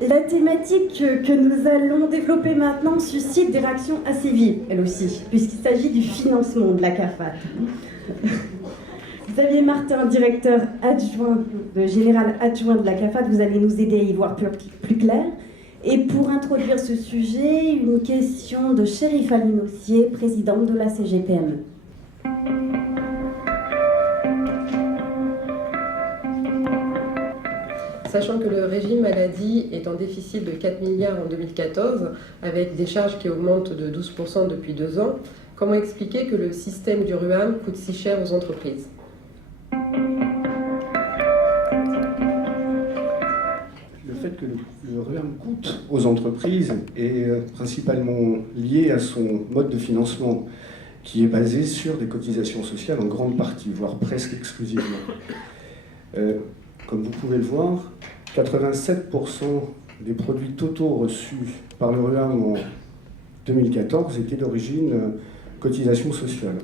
La thématique que nous allons développer maintenant suscite des réactions assez vives, elle aussi, puisqu'il s'agit du financement de la CAFAT. Xavier Martin, directeur adjoint, général adjoint de la CAFAT, vous allez nous aider à y voir plus clair. Et pour introduire ce sujet, une question de Chérif Alinossier, présidente de la CGPME. Sachant que le régime maladie est en déficit de 4 milliards en 2014, avec des charges qui augmentent de 12% depuis 2 ans, comment expliquer que le système du RUAM coûte si cher aux entreprises ? Le fait que le RUAM coûte aux entreprises est principalement lié à son mode de financement, qui est basé sur des cotisations sociales en grande partie, voire presque exclusivement. Comme vous pouvez le voir, 87% des produits totaux reçus par le RUAM en 2014 étaient d'origine cotisation sociale,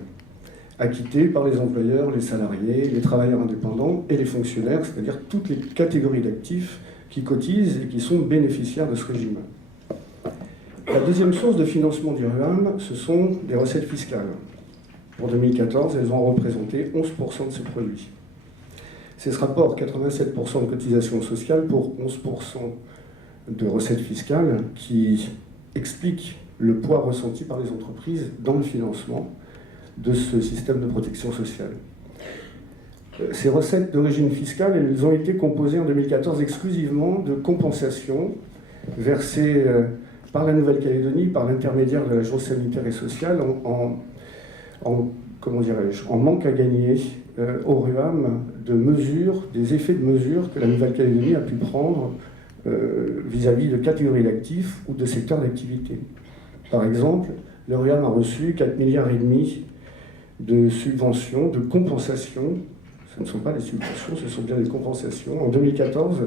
acquittés par les employeurs, les salariés, les travailleurs indépendants et les fonctionnaires, c'est-à-dire toutes les catégories d'actifs qui cotisent et qui sont bénéficiaires de ce régime. La deuxième source de financement du RUAM, ce sont les recettes fiscales. Pour 2014, elles ont représenté 11% de ces produits. C'est ce rapport 87% de cotisation sociale pour 11% de recettes fiscales qui explique le poids ressenti par les entreprises dans le financement de ce système de protection sociale. Ces recettes d'origine fiscale, elles ont été composées en 2014 exclusivement de compensations versées par la Nouvelle-Calédonie par l'intermédiaire de l'Agence sanitaire et sociale en manque à gagner au RUAM de mesures, des effets de mesures que la Nouvelle-Calédonie a pu prendre vis-à-vis de catégories d'actifs ou de secteurs d'activité. Par exemple, le RUAM a reçu 4,5 milliards de subventions, de compensations. Ce ne sont pas des subventions, ce sont bien des compensations. En 2014,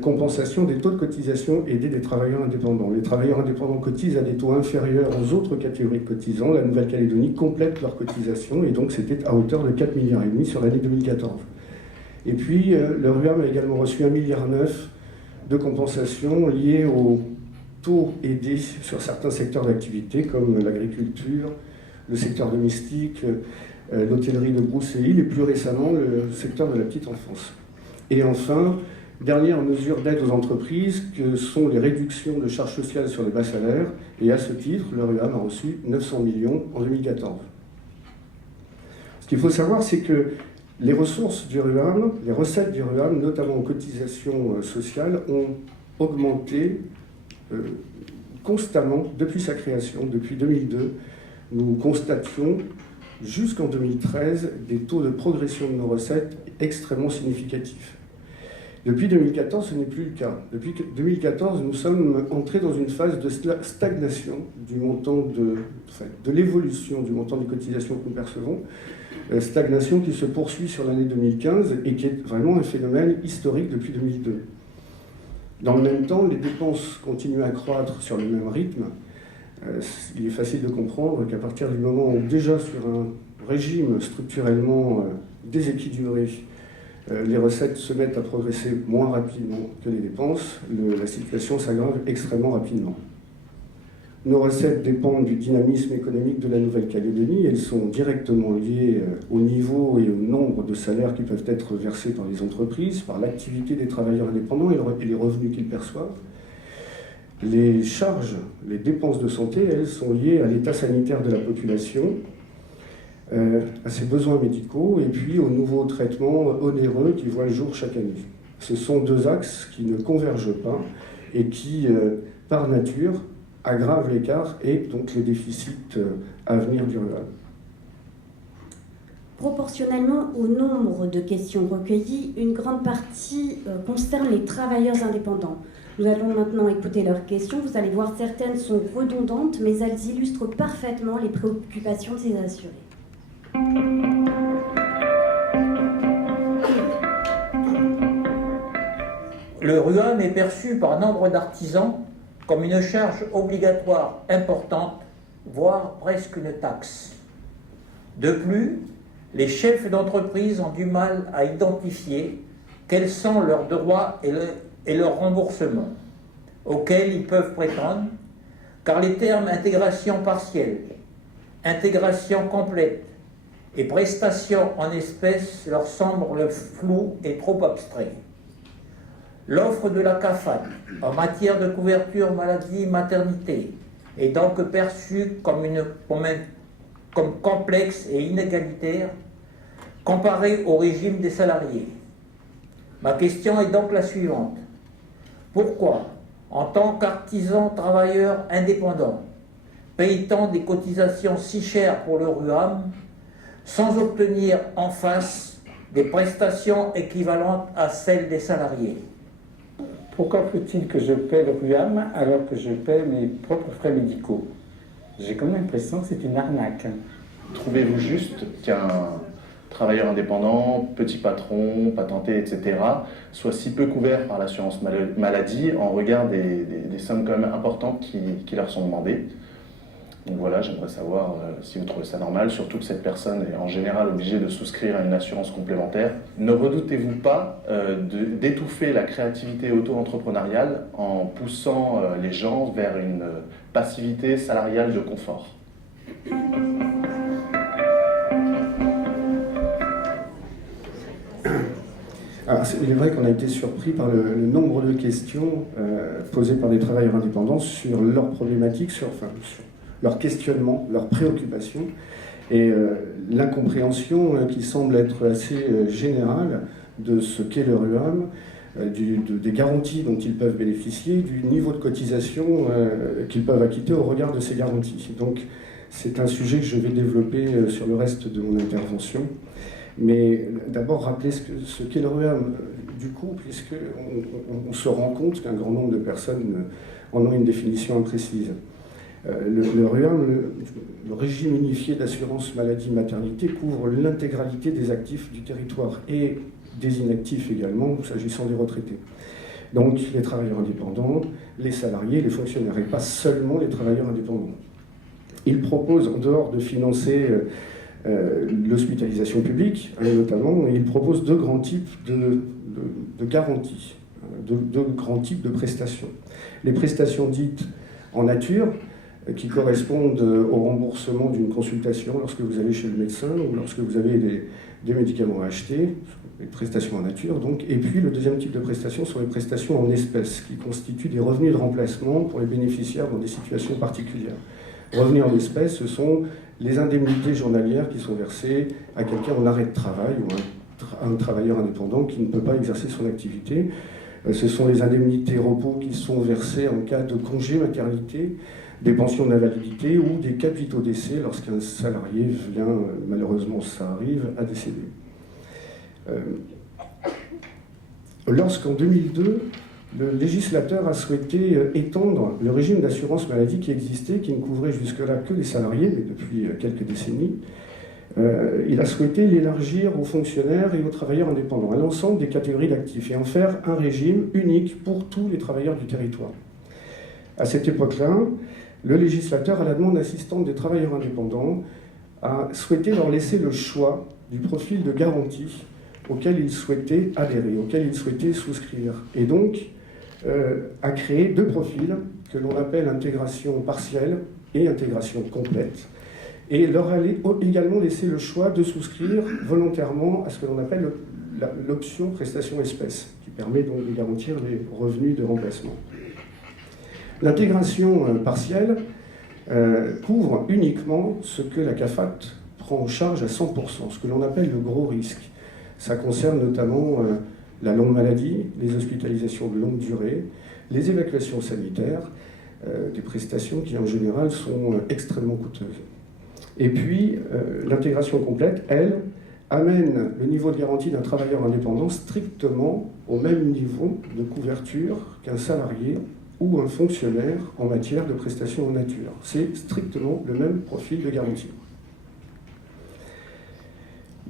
compensation des taux de cotisation aidés des travailleurs indépendants. Les travailleurs indépendants cotisent à des taux inférieurs aux autres catégories de cotisants. La Nouvelle-Calédonie complète leur cotisation et donc c'était à hauteur de 4,5 milliards sur l'année 2014. Et puis le RUAM a également reçu 1,9 milliard de compensations liées aux taux aidés sur certains secteurs d'activité comme l'agriculture, le secteur domestique, l'hôtellerie de brousse et îles et plus récemment le secteur de la petite enfance. Et enfin, dernière mesure d'aide aux entreprises que sont les réductions de charges sociales sur les bas salaires. Et à ce titre, le RUAM a reçu 900 millions en 2014. Ce qu'il faut savoir, c'est que les ressources du RUAM, les recettes du RUAM, notamment en cotisations sociales, ont augmenté constamment depuis sa création, depuis 2002. Nous constations jusqu'en 2013 des taux de progression de nos recettes extrêmement significatifs. Depuis 2014, ce n'est plus le cas. Depuis 2014, nous sommes entrés dans une phase de stagnation du montant de l'évolution du montant des cotisations que nous percevons. Stagnation qui se poursuit sur l'année 2015 et qui est vraiment un phénomène historique depuis 2002. Dans le même temps, les dépenses continuent à croître sur le même rythme. Il est facile de comprendre qu'à partir du moment où déjà sur un régime structurellement déséquilibré, les recettes se mettent à progresser moins rapidement que les dépenses, la situation s'aggrave extrêmement rapidement. Nos recettes dépendent du dynamisme économique de la Nouvelle-Calédonie. Elles sont directement liées au niveau et au nombre de salaires qui peuvent être versés par les entreprises, par l'activité des travailleurs indépendants et les revenus qu'ils perçoivent. Les charges, les dépenses de santé, elles sont liées à l'état sanitaire de la population, à ses besoins médicaux et puis aux nouveaux traitements onéreux qui voient le jour chaque année. Ce sont deux axes qui ne convergent pas et qui, par nature, aggravent l'écart et donc les déficits à venir du RUAM. Proportionnellement au nombre de questions recueillies, une grande partie concerne les travailleurs indépendants. Nous allons maintenant écouter leurs questions. Vous allez voir, certaines sont redondantes, mais elles illustrent parfaitement les préoccupations de ces assurés. Le RUAM est perçu par nombre d'artisans comme une charge obligatoire importante, voire presque une taxe. De plus, les chefs d'entreprise ont du mal à identifier quels sont leurs droits et leur remboursement, auxquels ils peuvent prétendre, car les termes intégration partielle, intégration complète et prestation en espèces leur semblent flous et trop abstraits. L'offre de la CAFAT en matière de couverture maladie maternité est donc perçue comme complexe et inégalitaire comparée au régime des salariés. Ma question est donc la suivante. Pourquoi, en tant qu'artisan travailleur indépendant, paye-t-on des cotisations si chères pour le RUAM sans obtenir en face des prestations équivalentes à celles des salariés? Pourquoi faut-il que je paie le RUAM alors que je paie mes propres frais médicaux? J'ai comme l'impression que c'est une arnaque. Trouvez-vous juste qu'un travailleur indépendant, petit patron, patenté, etc., soit si peu couvert par l'assurance maladie en regard des sommes quand même importantes qui leur sont demandées? Donc voilà, j'aimerais savoir si vous trouvez ça normal, surtout que cette personne est en général obligée de souscrire à une assurance complémentaire. Ne redoutez-vous pas d'étouffer la créativité auto-entrepreneuriale en poussant les gens vers une passivité salariale de confort? Alors, il est vrai qu'on a été surpris par le nombre de questions posées par des travailleurs indépendants sur leurs problématiques, sur leurs questionnements, leurs préoccupations, et l'incompréhension qui semble être assez générale de ce qu'est le RUAM, des garanties dont ils peuvent bénéficier, du niveau de cotisation qu'ils peuvent acquitter au regard de ces garanties. Donc c'est un sujet que je vais développer sur le reste de mon intervention. Mais d'abord rappeler ce qu'est le RUAM du coup, puisqu'on se rend compte qu'un grand nombre de personnes en ont une définition imprécise. Le RUAM, le régime unifié d'assurance maladie maternité, couvre l'intégralité des actifs du territoire et des inactifs également, s'agissant des retraités. Donc les travailleurs indépendants, les salariés, les fonctionnaires, et pas seulement les travailleurs indépendants. Il propose, en dehors de financer l'hospitalisation publique, notamment, il propose deux grands types de garanties, deux grands types de prestations. Les prestations dites en nature, qui correspondent au remboursement d'une consultation lorsque vous allez chez le médecin ou lorsque vous avez des médicaments à acheter, les prestations en nature donc. Et puis le deuxième type de prestations sont les prestations en espèces, qui constituent des revenus de remplacement pour les bénéficiaires dans des situations particulières. Revenus en espèces, ce sont les indemnités journalières qui sont versées à quelqu'un en arrêt de travail ou un travailleur indépendant qui ne peut pas exercer son activité. Ce sont les indemnités repos qui sont versées en cas de congé maternité, des pensions d'invalidité ou des capitaux décès lorsqu'un salarié vient, malheureusement ça arrive, à décéder. Lorsqu'en 2002, le législateur a souhaité étendre le régime d'assurance maladie qui existait, qui ne couvrait jusque-là que les salariés, mais depuis quelques décennies, il a souhaité l'élargir aux fonctionnaires et aux travailleurs indépendants, à l'ensemble des catégories d'actifs, et en faire un régime unique pour tous les travailleurs du territoire. À cette époque-là, le législateur, à la demande insistante des travailleurs indépendants, a souhaité leur laisser le choix du profil de garantie auquel ils souhaitaient adhérer, auquel ils souhaitaient souscrire. Et donc, a créé deux profils que l'on appelle intégration partielle et intégration complète. Et leur a également laissé le choix de souscrire volontairement à ce que l'on appelle l'option prestation espèce, qui permet donc de garantir les revenus de remplacement. L'intégration partielle couvre uniquement ce que la CAFAT prend en charge à 100%, ce que l'on appelle le gros risque. Ça concerne notamment la longue maladie, les hospitalisations de longue durée, les évacuations sanitaires, des prestations qui en général sont extrêmement coûteuses. Et puis, l'intégration complète, elle, amène le niveau de garantie d'un travailleur indépendant strictement au même niveau de couverture qu'un salarié ou un fonctionnaire en matière de prestations en nature. C'est strictement le même profil de garantie.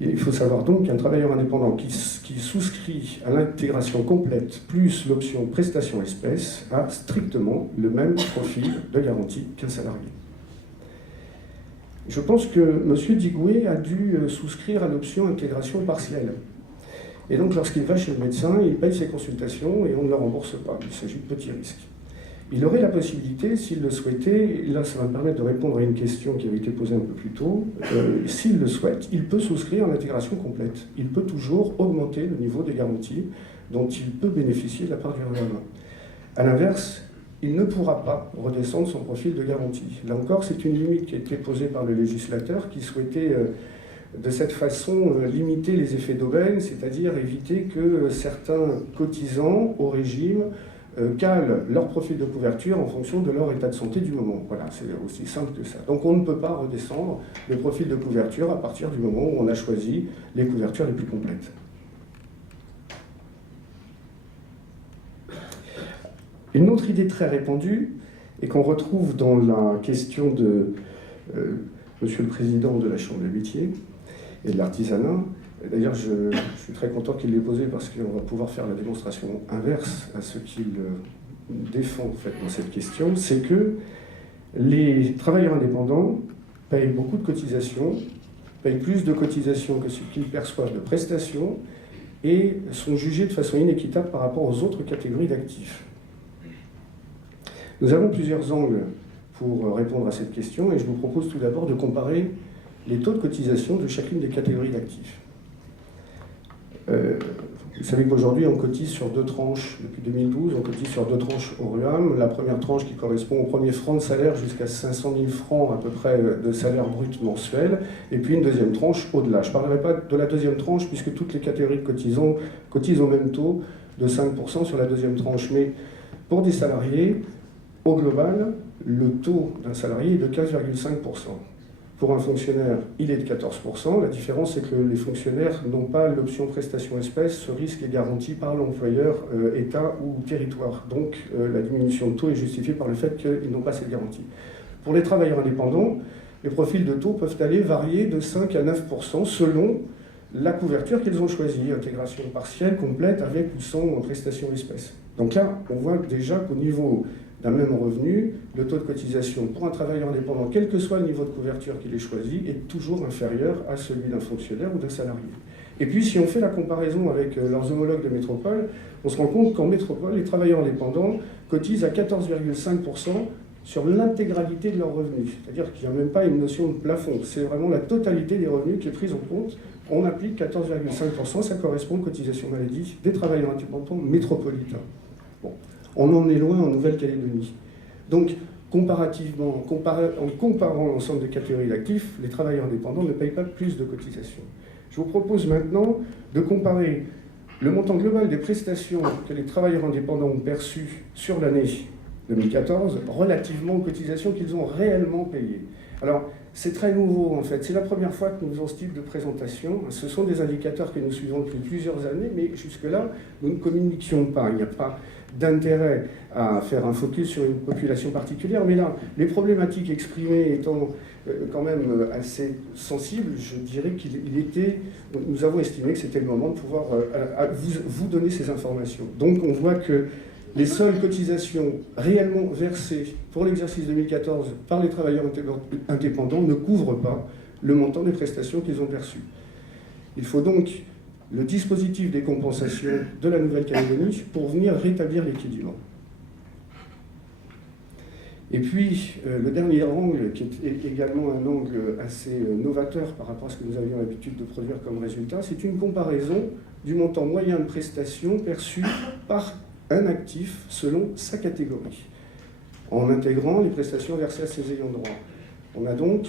Il faut savoir donc qu'un travailleur indépendant qui souscrit à l'intégration complète plus l'option prestation espèce a strictement le même profil de garantie qu'un salarié. Je pense que M. Digoué a dû souscrire à l'option intégration partielle. Et donc, lorsqu'il va chez le médecin, il paye ses consultations et on ne le rembourse pas. Il s'agit de petits risques. Il aurait la possibilité, s'il le souhaitait, et là ça va me permettre de répondre à une question qui avait été posée un peu plus tôt, s'il le souhaite, il peut souscrire en intégration complète. Il peut toujours augmenter le niveau des garanties dont il peut bénéficier de la part du RUAM. A l'inverse, il ne pourra pas redescendre son profil de garantie. Là encore, c'est une limite qui a été posée par le législateur qui souhaitait de cette façon limiter les effets d'aubaine, c'est-à-dire éviter que certains cotisants au régime calent leur profil de couverture en fonction de leur état de santé du moment. Voilà, c'est aussi simple que ça. Donc on ne peut pas redescendre le profil de couverture à partir du moment où on a choisi les couvertures les plus complètes. Une autre idée très répandue, et qu'on retrouve dans la question de Monsieur le Président de la Chambre des métiers et de l'artisanat, d'ailleurs je suis très content qu'il l'ait posé parce qu'on va pouvoir faire la démonstration inverse à ce qu'il défend en fait, dans cette question, c'est que les travailleurs indépendants payent beaucoup de cotisations, payent plus de cotisations que ce qu'ils perçoivent de prestations et sont jugés de façon inéquitable par rapport aux autres catégories d'actifs. Nous avons plusieurs angles pour répondre à cette question et je vous propose tout d'abord de comparer les taux de cotisation de chacune des catégories d'actifs. Vous savez qu'aujourd'hui on cotise sur 2 tranches, depuis 2012 on cotise sur 2 tranches au RUAM. La première tranche qui correspond au premier franc de salaire jusqu'à 500 000 francs à peu près de salaire brut mensuel, et puis une deuxième tranche au-delà. Je ne parlerai pas de la deuxième tranche puisque toutes les catégories de cotisants cotisent au même taux de 5% sur la deuxième tranche, mais pour des salariés, au global, le taux d'un salarié est de 15,5%. Pour un fonctionnaire, il est de 14%. La différence, c'est que les fonctionnaires n'ont pas l'option prestation espèce. Ce risque est garanti par l'employeur, État ou territoire. Donc, la diminution de taux est justifiée par le fait qu'ils n'ont pas cette garantie. Pour les travailleurs indépendants, les profils de taux peuvent varier de 5 à 9% selon la couverture qu'ils ont choisie, intégration partielle, complète, avec ou sans prestation espèce. Donc là, on voit déjà qu'au niveau d'un même revenu, le taux de cotisation pour un travailleur indépendant, quel que soit le niveau de couverture qu'il ait choisi, est toujours inférieur à celui d'un fonctionnaire ou d'un salarié. Et puis, si on fait la comparaison avec leurs homologues de métropole, on se rend compte qu'en métropole, les travailleurs indépendants cotisent à 14,5% sur l'intégralité de leurs revenus. C'est-à-dire qu'il n'y a même pas une notion de plafond. C'est vraiment la totalité des revenus qui est prise en compte. On applique 14,5%, ça correspond aux cotisations maladie des travailleurs indépendants métropolitains. Bon. On en est loin en Nouvelle-Calédonie. Donc, comparativement, en comparant l'ensemble des catégories d'actifs, les travailleurs indépendants ne payent pas plus de cotisations. Je vous propose maintenant de comparer le montant global des prestations que les travailleurs indépendants ont perçues sur l'année 2014 relativement aux cotisations qu'ils ont réellement payées. Alors, c'est très nouveau en fait. C'est la première fois que nous faisons ce type de présentation. Ce sont des indicateurs que nous suivons depuis plusieurs années, mais jusque-là, nous ne communiquions pas. Il n'y a pas d'intérêt à faire un focus sur une population particulière, mais là, les problématiques exprimées étant quand même assez sensibles, je dirais nous avons estimé que c'était le moment de pouvoir vous donner ces informations. Donc on voit que les seules cotisations réellement versées pour l'exercice 2014 par les travailleurs indépendants ne couvrent pas le montant des prestations qu'ils ont perçues. Il faut donc le dispositif des compensations de la Nouvelle-Calédonie pour venir rétablir l'équilibre. Et puis, le dernier angle, qui est également un angle assez novateur par rapport à ce que nous avions l'habitude de produire comme résultat, c'est une comparaison du montant moyen de prestations perçu par un actif selon sa catégorie, en intégrant les prestations versées à ses ayants droit. On a donc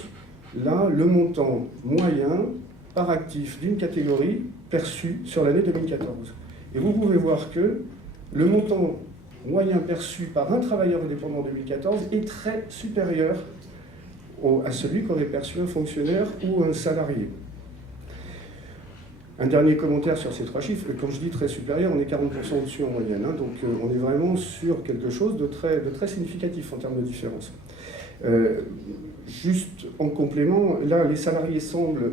là le montant moyen par actif d'une catégorie perçu sur l'année 2014. Et vous pouvez voir que le montant moyen perçu par un travailleur indépendant en 2014 est très supérieur à celui qu'aurait perçu un fonctionnaire ou un salarié. Un dernier commentaire sur ces 3 chiffres. Quand je dis très supérieur, on est 40% au-dessus en moyenne. Donc on est vraiment sur quelque chose de très significatif en termes de différence. Juste en complément, là, les salariés semblent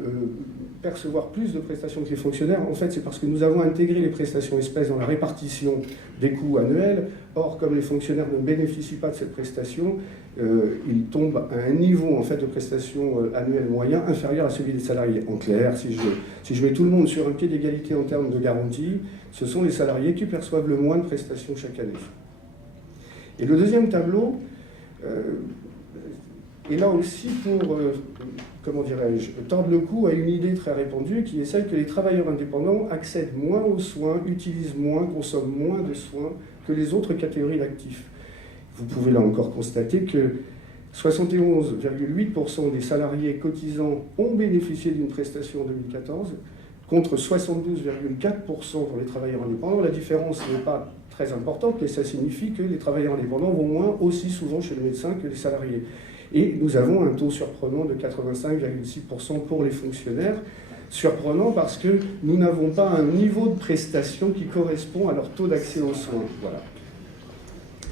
percevoir plus de prestations que les fonctionnaires. En fait, c'est parce que nous avons intégré les prestations espèces dans la répartition des coûts annuels. Or, comme les fonctionnaires ne bénéficient pas de cette prestation, ils tombent à un niveau en fait, de prestation annuelle moyen inférieur à celui des salariés. En clair, si je mets tout le monde sur un pied d'égalité en termes de garantie, ce sont les salariés qui perçoivent le moins de prestations chaque année. Et le deuxième tableau est là aussi pour, comment dirais-je, tordre le cou à une idée très répandue qui est celle que les travailleurs indépendants accèdent moins aux soins, utilisent moins, consomment moins de soins que les autres catégories d'actifs. Vous pouvez là encore constater que 71,8% des salariés cotisants ont bénéficié d'une prestation en 2014, contre 72,4% pour les travailleurs indépendants. La différence n'est pas très importante, mais ça signifie que les travailleurs indépendants vont moins aussi souvent chez le médecin que les salariés. Et nous avons un taux surprenant de 85,6% pour les fonctionnaires. Surprenant parce que nous n'avons pas un niveau de prestation qui correspond à leur taux d'accès aux soins.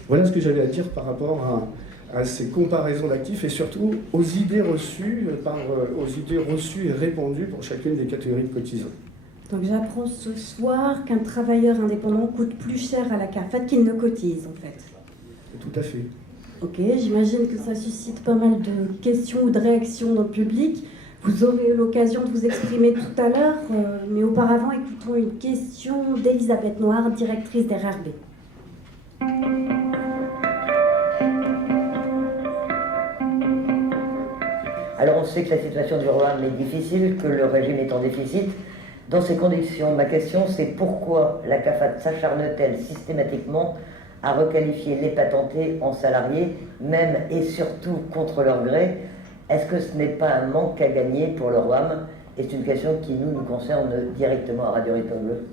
Voilà ce que j'avais à dire par rapport à ces comparaisons d'actifs et surtout aux idées reçues et répandues pour chacune des catégories de cotisants. Donc j'apprends ce soir qu'un travailleur indépendant coûte plus cher à la CAFAT qu'il ne cotise en fait. Tout à fait. Ok, j'imagine que ça suscite pas mal de questions ou de réactions dans le public. Vous aurez eu l'occasion de vous exprimer tout à l'heure, mais auparavant, écoutons une question d'Elisabeth Noir, directrice d'RRB. Alors on sait que la situation du REAM est difficile, que le régime est en déficit. Dans ces conditions, ma question c'est pourquoi la CAFAT s'acharne-t-elle systématiquement à requalifier les patentés en salariés, même et surtout contre leur gré? Est-ce que ce n'est pas un manque à gagner pour le REAM? Et c'est une question qui nous concerne directement à Radio Rideau Bleu.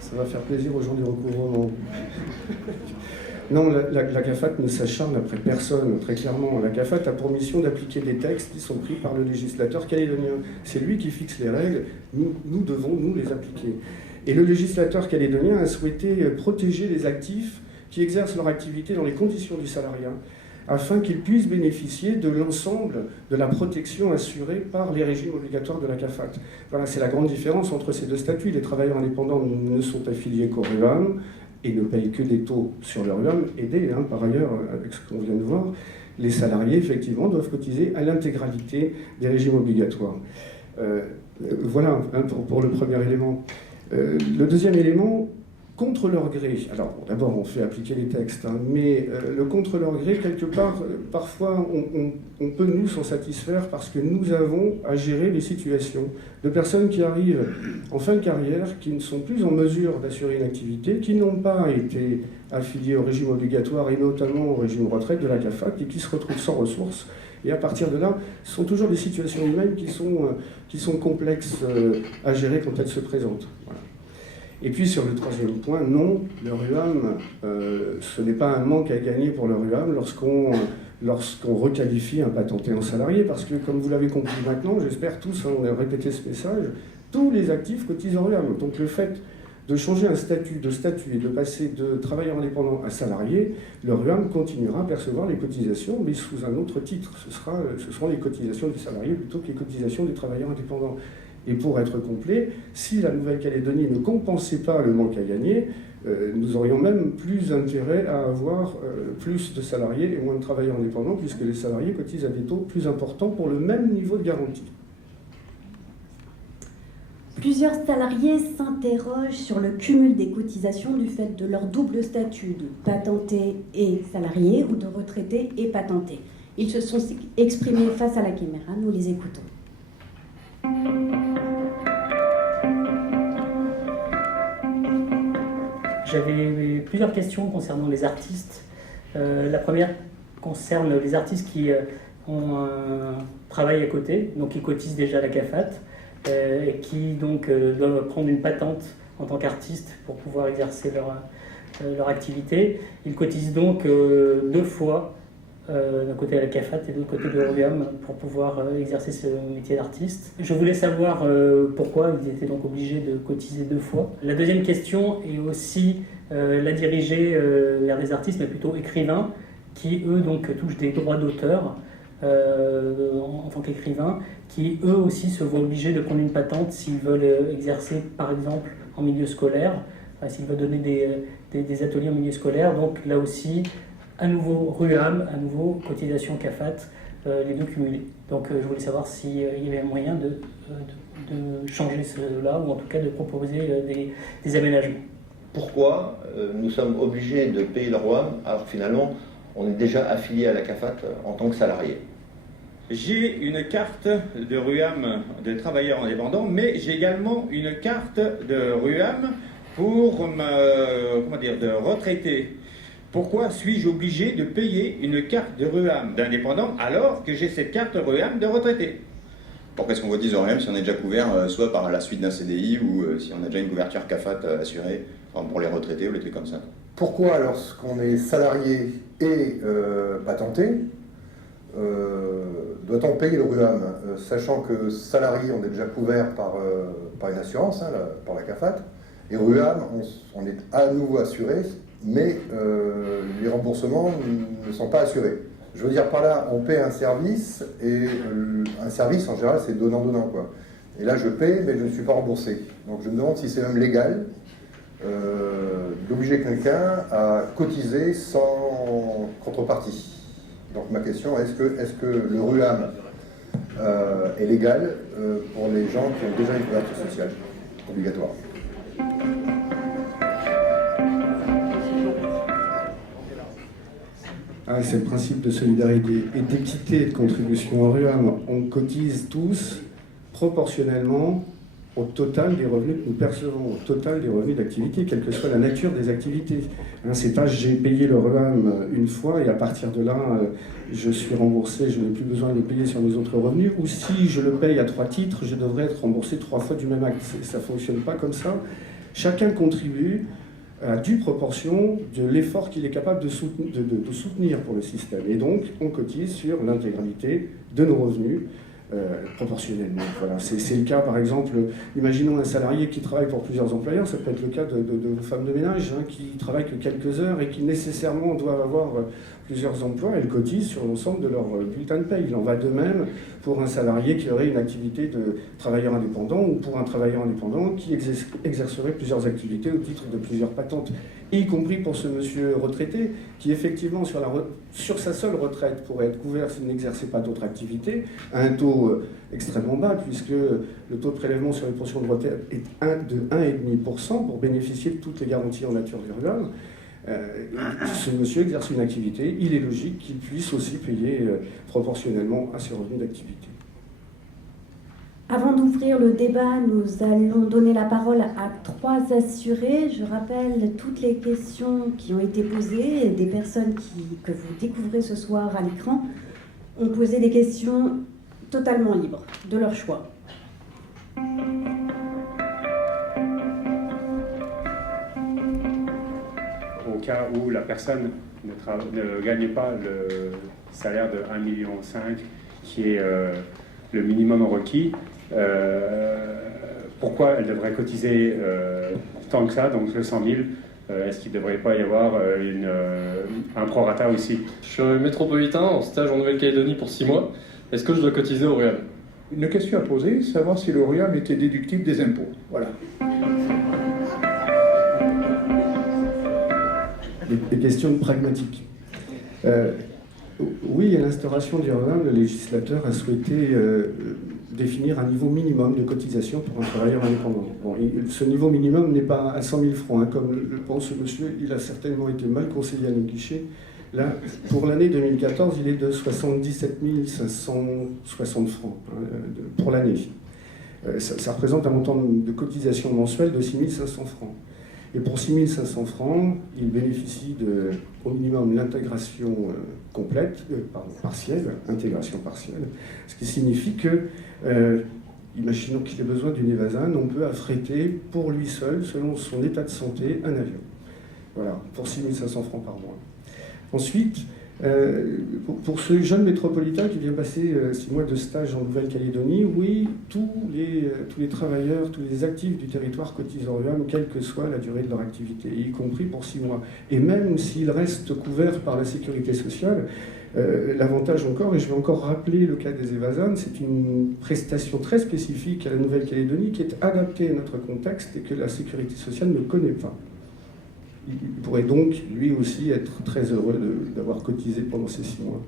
Ça va faire plaisir aux gens du recouvrement. Non, la CAFAT ne s'acharne après personne, très clairement. La CAFAT a pour mission d'appliquer des textes qui sont pris par le législateur calédonien. C'est lui qui fixe les règles, nous devons, nous, les appliquer. Et le législateur calédonien a souhaité protéger les actifs qui exercent leur activité dans les conditions du salariat, afin qu'ils puissent bénéficier de l'ensemble de la protection assurée par les régimes obligatoires de la CAFAT. Voilà, c'est la grande différence entre ces deux statuts. Les travailleurs indépendants ne sont affiliés qu'au RUAM, et ne payent que des taux sur leur RUAM, aidés par ailleurs, avec ce qu'on vient de voir, les salariés, effectivement, doivent cotiser à l'intégralité des régimes obligatoires. Voilà pour le premier élément. Le deuxième élément, contre leur gré. Alors, bon, d'abord, on fait appliquer les textes, mais le contre leur gré, quelque part, parfois, on peut nous s'en satisfaire parce que nous avons à gérer les situations de personnes qui arrivent en fin de carrière, qui ne sont plus en mesure d'assurer une activité, qui n'ont pas été affiliés au régime obligatoire et notamment au régime retraite de la CAFAT et qui se retrouvent sans ressources. Et à partir de là, ce sont toujours des situations humaines qui sont complexes à gérer quand elles se présentent. Voilà. Et puis sur le troisième point, non, le RUAM, ce n'est pas un manque à gagner pour le RUAM lorsqu'on requalifie un patenté en salarié, parce que comme vous l'avez compris maintenant, j'espère tous, on a répété ce message, tous les actifs cotisent en RUAM. Donc le fait de changer un statut et de passer de travailleur indépendant à salarié, le RUAM continuera à percevoir les cotisations, mais sous un autre titre. Ce seront les cotisations des salariés plutôt que les cotisations des travailleurs indépendants. Et pour être complet, si la Nouvelle-Calédonie ne compensait pas le manque à gagner, nous aurions même plus intérêt à avoir plus de salariés et moins de travailleurs indépendants, puisque les salariés cotisent à des taux plus importants pour le même niveau de garantie. Plusieurs salariés s'interrogent sur le cumul des cotisations du fait de leur double statut de patenté et salarié ou de retraité et patenté. Ils se sont exprimés face à la caméra, nous les écoutons. J'avais plusieurs questions concernant les artistes. La première concerne les artistes qui ont un travail à côté, donc qui cotisent déjà à la CAFAT, et qui donc doivent prendre une patente en tant qu'artiste pour pouvoir exercer leur activité. Ils cotisent donc deux fois, d'un côté à la CAFAT et de l'autre côté de RUAM, pour pouvoir exercer ce métier d'artiste. Je voulais savoir pourquoi ils étaient donc obligés de cotiser deux fois. La deuxième question est aussi la diriger vers des artistes, mais plutôt écrivains, qui eux donc touchent des droits d'auteur en tant qu'écrivains, qui eux aussi se voient obligés de prendre une patente s'ils veulent exercer par exemple en milieu scolaire, s'ils veulent donner des ateliers en milieu scolaire. Donc là aussi, à nouveau RUAM, à nouveau cotisation CAFAT, les deux cumulés. Donc je voulais savoir s'il y avait moyen de changer cela, ou en tout cas de proposer des aménagements. Pourquoi nous sommes obligés de payer le RUAM alors que finalement on est déjà affilié à la CAFAT en tant que salarié? J'ai une carte de RUAM de travailleur indépendant, mais j'ai également une carte de RUAM pour de retraité. Pourquoi suis-je obligé de payer une carte de RUAM d'indépendant alors que j'ai cette carte RUAM de retraité? Pourquoi est-ce qu'on cotise au RUAM si on est déjà couvert soit par la suite d'un CDI ou si on a déjà une couverture CAFAT assurée, pour les retraités ou les trucs comme ça? Pourquoi, lorsqu'on est salarié et patenté, doit-on payer le RUAM, sachant que salarié, on est déjà couvert par une assurance, par la CAFAT, et RUAM, on est à nouveau assuré, mais les remboursements ne sont pas assurés. Je veux dire par là, on paie un service, et un service en général c'est donnant-donnant, quoi. Et là je paie, mais je ne suis pas remboursé. Donc je me demande si c'est même légal d'obliger quelqu'un à cotiser sans contrepartie. Donc ma question, est-ce que le RUAM est légal pour les gens qui ont déjà une couverture sociale obligatoire? C'est le principe de solidarité et d'équité et de contribution au RUAM. On cotise tous proportionnellement au total des revenus que nous percevons, au total des revenus d'activité, quelle que soit la nature des activités. C'est pas j'ai payé le RUAM une fois et à partir de là, je suis remboursé, je n'ai plus besoin de le payer sur mes autres revenus, ou si je le paye à 3 titres, je devrais être remboursé 3 fois du même acte. Ça ne fonctionne pas comme ça. Chacun contribue à due proportion de l'effort qu'il est capable de soutenir pour le système. Et donc, on cotise sur l'intégralité de nos revenus, proportionnellement. Voilà. C'est le cas, par exemple, imaginons un salarié qui travaille pour plusieurs employeurs, ça peut être le cas de femmes de ménage qui travaillent que quelques heures et qui nécessairement doivent avoir plusieurs emplois. Elles cotisent sur l'ensemble de leur bulletin de paie. Il en va de même pour un salarié qui aurait une activité de travailleur indépendant ou pour un travailleur indépendant qui exercerait plusieurs activités au titre de plusieurs patentes, y compris pour ce monsieur retraité qui effectivement sur sa seule retraite pourrait être couvert s'il n'exerçait pas d'autres activités, à un taux extrêmement bas puisque le taux de prélèvement sur les pensions de retraite est de 1,5% pour bénéficier de toutes les garanties en nature du RUAM. Ce monsieur exerce une activité, il est logique qu'il puisse aussi payer proportionnellement à ses revenus d'activité. Avant d'ouvrir le débat, nous allons donner la parole à 3 assurés. Je rappelle toutes les questions qui ont été posées et des personnes que vous découvrez ce soir à l'écran ont posé des questions totalement libres, de leur choix. Au cas où la personne ne gagne pas le salaire de 1,5 million, qui est le minimum requis, pourquoi elle devrait cotiser tant que ça, donc le 100 000? Est-ce qu'il ne devrait pas y avoir un prorata aussi? Je suis métropolitain en stage en Nouvelle-Calédonie pour 6 mois. Est-ce que je dois cotiser au RUAM? Une question à poser, savoir si le RUAM était déductible des impôts. Voilà. Des questions pragmatiques. Oui, à l'instauration du RUAM, le législateur a souhaité définir un niveau minimum de cotisation pour un travailleur indépendant. Bon, ce niveau minimum n'est pas à 100 000 francs, comme le pense ce monsieur, il a certainement été mal conseillé à nos guichets. Là, pour l'année 2014, il est de 77 560 francs pour l'année. Ça représente un montant de cotisation mensuelle de 6 500 francs. Et pour 6 500 francs, il bénéficie au minimum l'intégration partielle, intégration partielle, ce qui signifie que, imaginons qu'il ait besoin d'une évasane, on peut affréter pour lui seul, selon son état de santé, un avion. Voilà, pour 6 500 francs par mois. Ensuite, Pour ce jeune métropolitain qui vient passer 6 mois de stage en Nouvelle-Calédonie, oui, tous les travailleurs, tous les actifs du territoire cotisent en RUAM, quelle que soit la durée de leur activité, y compris pour 6 mois. Et même s'ils restent couverts par la sécurité sociale, l'avantage encore, et je vais encore rappeler le cas des Evasan, c'est une prestation très spécifique à la Nouvelle-Calédonie qui est adaptée à notre contexte et que la sécurité sociale ne connaît pas. Il pourrait donc, lui aussi, être très heureux d'avoir cotisé pendant ces 6 mois.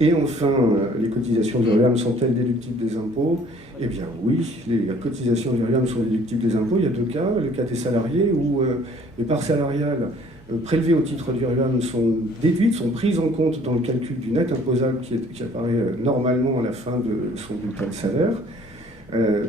Et enfin, les cotisations du RUAM sont-elles déductibles des impôts? Eh bien oui, les cotisations du RUAM sont déductibles des impôts. Il y a 2 cas. Le cas des salariés où les parts salariales prélevées au titre du RUAM sont déduites, sont prises en compte dans le calcul du net imposable qui apparaît normalement à la fin de son bulletin de salaire.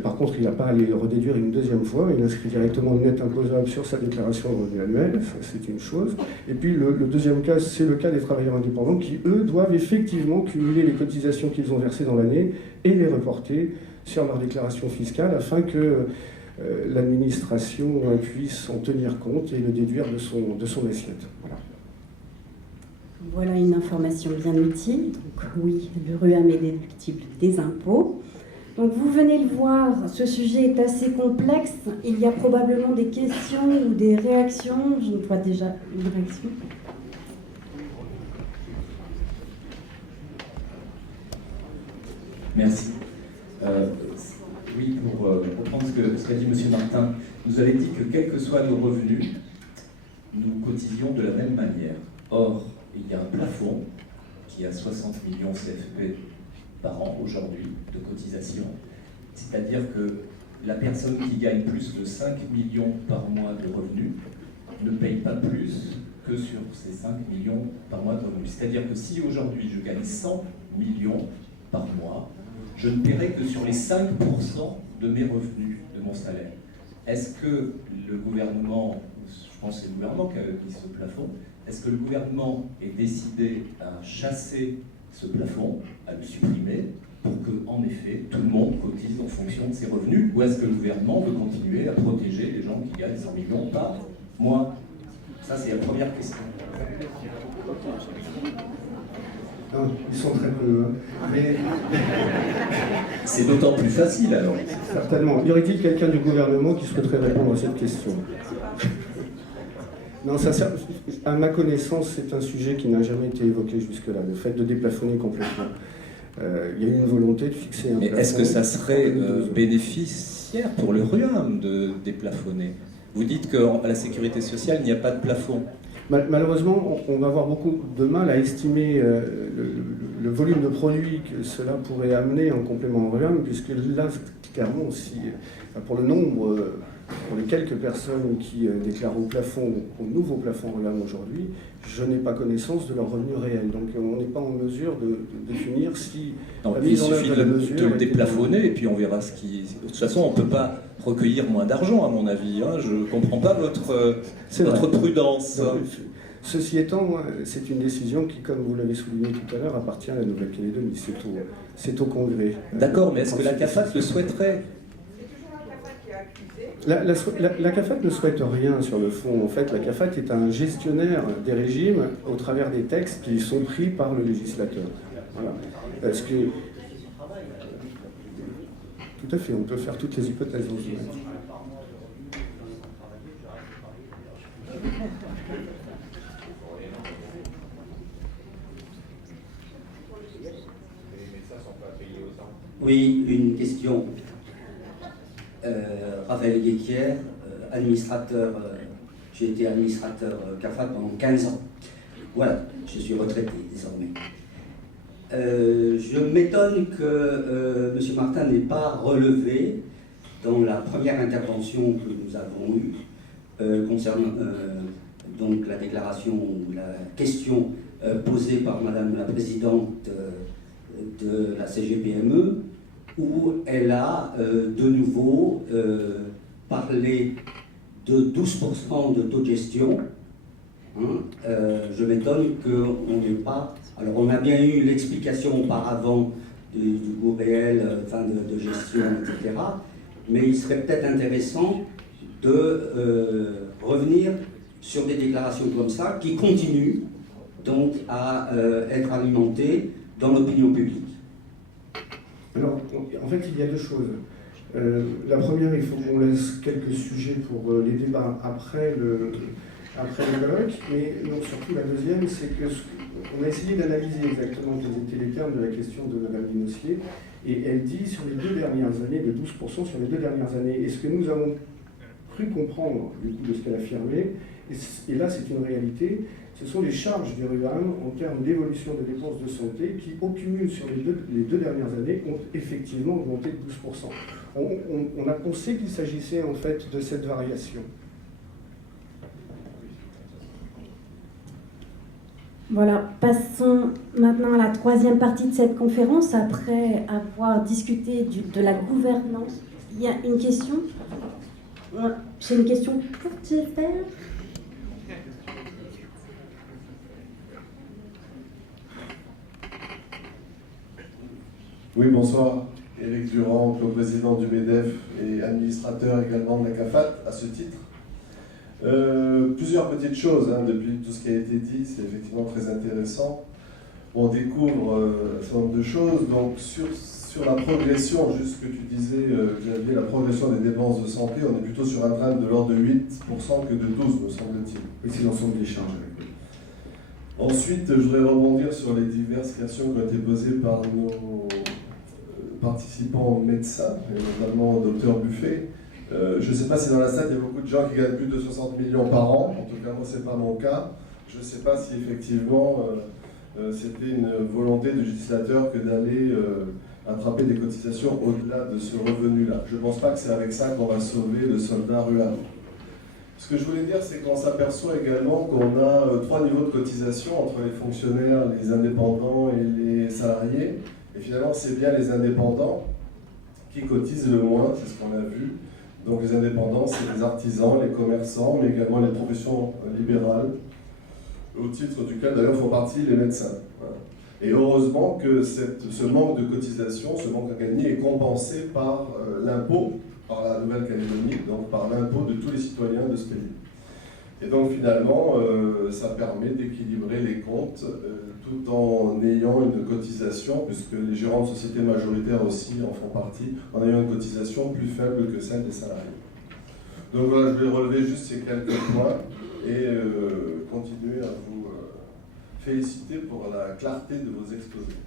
Par contre, il n'a pas à les redéduire une 2e fois, il inscrit directement le net imposable sur sa déclaration de revenu annuel, c'est une chose. Et puis le 2e cas, c'est le cas des travailleurs indépendants qui, eux, doivent effectivement cumuler les cotisations qu'ils ont versées dans l'année et les reporter sur leur déclaration fiscale afin que l'administration puisse en tenir compte et le déduire de son assiette. Voilà une information bien utile. Donc oui, le RUAM est déductible des impôts. Donc vous venez le voir, ce sujet est assez complexe. Il y a probablement des questions ou des réactions. Je vois déjà une réaction. Merci. Oui, pour reprendre ce qu'a dit M. Martin, vous avez dit que quels que soient nos revenus, nous cotisions de la même manière. Or, il y a un plafond qui a 60 millions CFP par an aujourd'hui de cotisation. C'est-à-dire que la personne qui gagne plus de 5 millions par mois de revenus ne paye pas plus que sur ces 5 millions par mois de revenus. C'est-à-dire que si aujourd'hui je gagne 100 millions par mois, je ne paierai que sur les 5% de mes revenus, de mon salaire. Est-ce que le gouvernement, je pense que c'est le gouvernement qui a mis ce plafond, est-ce que le gouvernement est décidé à chasser ce plafond, à le supprimer, pour que, en effet, tout le monde cotise en fonction de ses revenus, ou est-ce que le gouvernement veut continuer à protéger les gens qui gagnent 100 millions par mois? Ça, c'est la première question. Non, ils sont très peu. Mais... C'est d'autant plus facile, alors. Certainement. Y aurait-il quelqu'un du gouvernement qui souhaiterait répondre à cette question? Non, ça, à ma connaissance, c'est un sujet qui n'a jamais été évoqué jusque-là, le fait de déplafonner complètement. Il y a eu une volonté de fixer un plafond. Mais est-ce que ça serait bénéficiaire pour le RUAM de déplafonner? Vous dites qu'à la sécurité sociale, il n'y a pas de plafond. Malheureusement, on va avoir beaucoup de mal à estimer le volume de produits que cela pourrait amener en complément au RUAM, puisque là, clairement, pour le nombre... Pour les quelques personnes qui déclarent au nouveau plafond RUAM aujourd'hui, je n'ai pas connaissance de leurs revenus réels. Donc on n'est pas en mesure de définir si... Non, il suffit de le déplafonner et puis on verra ce qui... De toute façon, on ne peut pas recueillir moins d'argent, à mon avis. Hein. Je ne comprends pas votre prudence. Donc, ceci étant, c'est une décision qui, comme vous l'avez souligné tout à l'heure, appartient à la Nouvelle-Calédonie. C'est au Congrès. D'accord, mais est-ce que la CAFAT le souhaiterait ? La CAFAT ne souhaite rien sur le fond. En fait, la CAFAT est un gestionnaire des régimes au travers des textes qui sont pris par le législateur. Voilà. Parce que... Tout à fait, on peut faire toutes les hypothèses. Oui, une question. Raphaël Guéquière, administrateur, j'ai été administrateur CAFAT pendant 15 ans. Voilà, je suis retraité désormais. Je m'étonne que M. Martin n'ait pas relevé dans la première intervention que nous avons eue concernant donc la déclaration ou la question posée par Madame la Présidente de la CGPME, où elle a de nouveau parlé de 12% de taux de gestion. Je m'étonne qu'on n'ait pas... Alors on a bien eu l'explication auparavant du coût réel, de gestion, etc. Mais il serait peut-être intéressant de revenir sur des déclarations comme ça qui continuent donc à être alimenté dans l'opinion publique? Alors, en fait, il y a deux choses. La première, il faut qu'on laisse quelques sujets pour les débats après le colloque, mais non, surtout la deuxième, c'est qu'on a essayé d'analyser exactement quels étaient les termes de la question de Mme Dinossier, et elle dit sur les 2 dernières années, de 12% sur les 2 dernières années. Et ce que nous avons cru comprendre du coup de ce qu'elle affirmait, et là c'est une réalité, ce sont les charges du RUAM en termes d'évolution des dépenses de santé qui, au cumul sur les deux dernières années, ont effectivement augmenté de 12%. On a pensé qu'il s'agissait en fait de cette variation. Voilà, passons maintenant à la troisième partie de cette conférence. Après avoir discuté de la gouvernance, il y a une question. C'est une question courte, j'espère. Oui, bonsoir. Éric Durand, co-président du MEDEF et administrateur également de la CAFAT à ce titre. Plusieurs petites choses depuis tout ce qui a été dit, c'est effectivement très intéressant. On découvre un certain nombre de choses. Donc sur la progression, juste ce que tu disais, Xavier, la progression des dépenses de santé, on est plutôt sur un trend de l'ordre de 8% que de 12%, me semble-t-il. Oui, c'est l'ensemble des charges. Ensuite, je voudrais rebondir sur les diverses questions qui ont été posées par nos participants médecins, et notamment Dr Buffet. Je ne sais pas si dans la salle, il y a beaucoup de gens qui gagnent plus de 60 millions par an. En tout cas, moi, ce n'est pas mon cas. Je ne sais pas si effectivement c'était une volonté du législateur que d'aller attraper des cotisations au-delà de ce revenu-là. Je ne pense pas que c'est avec ça qu'on va sauver le soldat rural. Ce que je voulais dire, c'est qu'on s'aperçoit également qu'on a 3 niveaux de cotisation entre les fonctionnaires, les indépendants et les salariés. Et finalement, c'est bien les indépendants qui cotisent le moins, c'est ce qu'on a vu. Donc les indépendants, c'est les artisans, les commerçants, mais également les professions libérales, au titre duquel d'ailleurs font partie les médecins. Et heureusement que ce manque de cotisation, ce manque à gagner est compensé par l'impôt, par la Nouvelle-Calédonie, donc par l'impôt de tous les citoyens de ce pays. Et donc finalement, ça permet d'équilibrer les comptes tout en ayant une cotisation, puisque les gérants de sociétés majoritaires aussi en font partie, en ayant une cotisation plus faible que celle des salariés. Donc voilà, je vais relever juste ces quelques points et continuer à vous féliciter pour la clarté de vos exposés.